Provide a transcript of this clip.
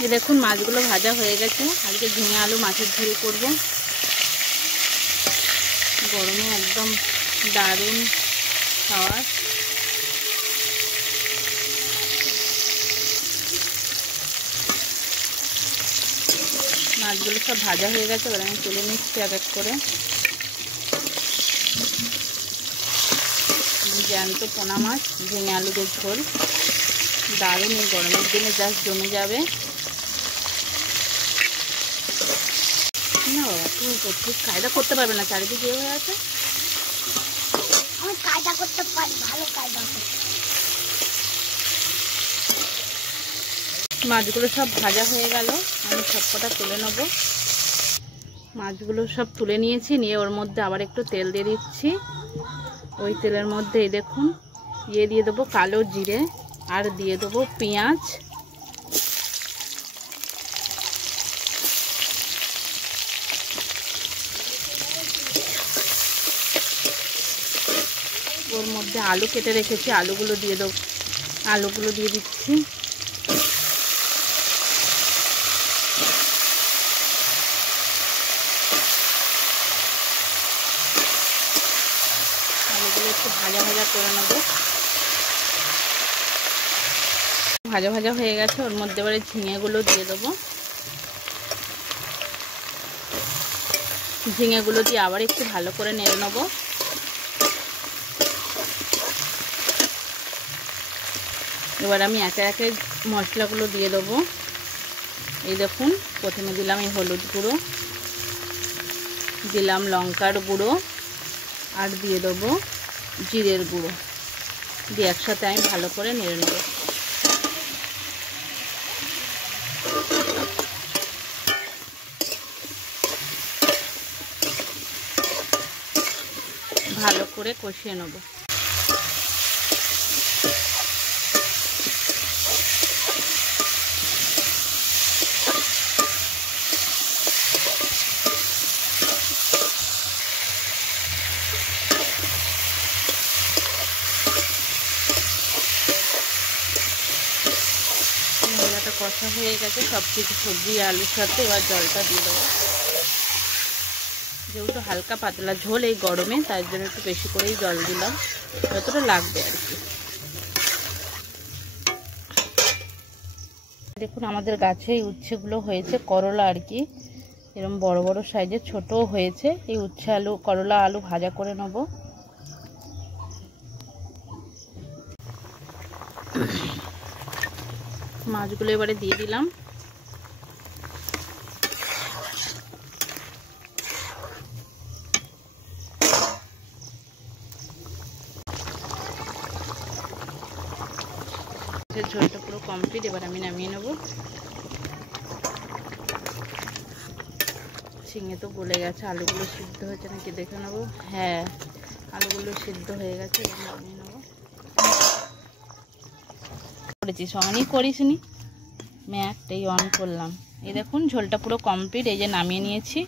ये देखুন মাছগুলো ভাজা হয়ে গেছে। আজকে ঝিঙে আলু মাছের ঝোল করব। গরমে একদম দারুণ খাবার। মাছগুলো সব ভাজা হয়ে গেছে, এবার আমি তুলে নিচ্ছি এক এক করে। জ্যান্ত পোনা মাছ ঝিঙে আলু দিয়ে ঝোল, দারুণ। এই গরমের দিনে জাস্ট জমে যাবে। না বাবা, তুমি ঠিক কায়দা করতে পারবে না, চারিদিকে ইয়ে হয়ে আছে। আমি কায়দা করতে পারি, ভালো কায়দা। মাছগুলো সব ভাজা হয়ে গেল, আমি সবকটা তুলে নেব। মাছগুলো সব তুলে নিয়েছি, নিয়ে ওর মধ্যে আবার একটু তেল দিয়ে দিচ্ছি। ওই তেলের মধ্যে এই দেখুন দিয়ে দেবো কালো জিরে, আর দিয়ে দেবো পেঁয়াজ। ওর মধ্যে আলু কেটে রেখেছি, আলুগুলো দিয়ে দেবো। আলুগুলো দিয়ে দিচ্ছি। আলুগুলো একটু ভাজা ভাজা করে নেব। ভাজা ভাজা হয়ে গেছে, ওর মধ্যে এবারে ঝিঙেগুলো দিয়ে দেবো। ঝিঙেগুলো দিয়ে আবার একটু ভালো করে নেড়ে নেব। এবার আমি একে একে মশলাগুলো দিয়ে দেবো। এই দেখুন, প্রথমে দিলাম এই হলুদ গুঁড়ো, দিলাম লঙ্কার গুঁড়ো, আর দিয়ে দেবো জিরের গুঁড়ো। দিয়ে একসাথে আমি ভালো করে নেড়ে নেব। ভালো করে কষিয়ে নেব। মশলাটা কষা হয়ে গেছে সব কিছু সবজি আলুর সাথে। এবার জলটা দিয়ে দেবো। যেহেতু হালকা পাতলা ঝোল এই গরমে, তার জন্য একটু বেশি করেই জল দিলাম, যতটা লাগবে আর কি। দেখুন আমাদের গাছে এই উচ্ছেগুলো হয়েছে, করলা আর কি, এরকম বড় বড় সাইজের, ছোটও হয়েছে। এই উচ্ছে আলু করলা আলু ভাজা করে নেব। মাছগুলো এবারে দিয়ে দিলাম। ঝোলটা পুরো কমপ্লিট, এবার আমি নামিয়ে নেব। ঝিঙে তো গলে গেছে, আলুগুলো সিদ্ধ হয়েছে নাকি দেখে নেব। হ্যাঁ, আলুগুলো সিদ্ধ হয়ে গেছে, এবার নামিয়ে নেব। করেছিস অনই করিসনি, আমি একটাই অন করলাম। এই দেখুন ঝোলটা পুরো কমপ্লিট, এই যে নামিয়ে নিয়েছি।